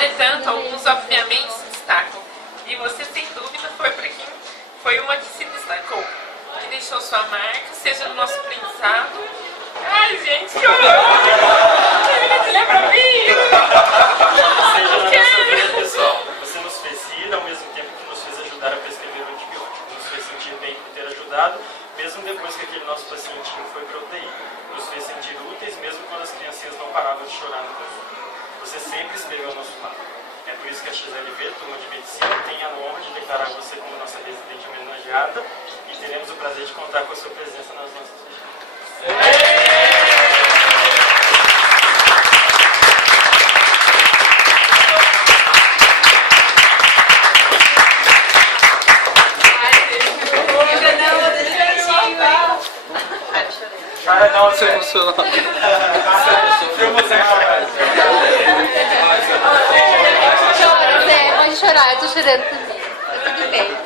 Entretanto, alguns obviamente se destacam. E você, sem dúvida, foi uma que se destacou, que deixou sua marca, seja no nosso aprendizado. Ai, gente, que horror! Olha pra mim! Seja na nossa vida pessoal. Você nos fez rir ao mesmo tempo que nos fez ajudar a prescrever o antibiótico. Nos fez sentir bem por ter ajudado, mesmo depois que aquele nosso pacientinho foi para UTI. Nos fez sentir úteis, mesmo quando as criancinhas não paravam de chorar no consultório. Você sempre esteve ao nosso lado. É por isso que a XLV, turma de medicina, tem a honra de declarar você como nossa residente homenageada e teremos o prazer de contar com a sua presença nas nossas reuniões. Não, você emocionou. Pode chorar, eu tô chorando também. Tudo bem.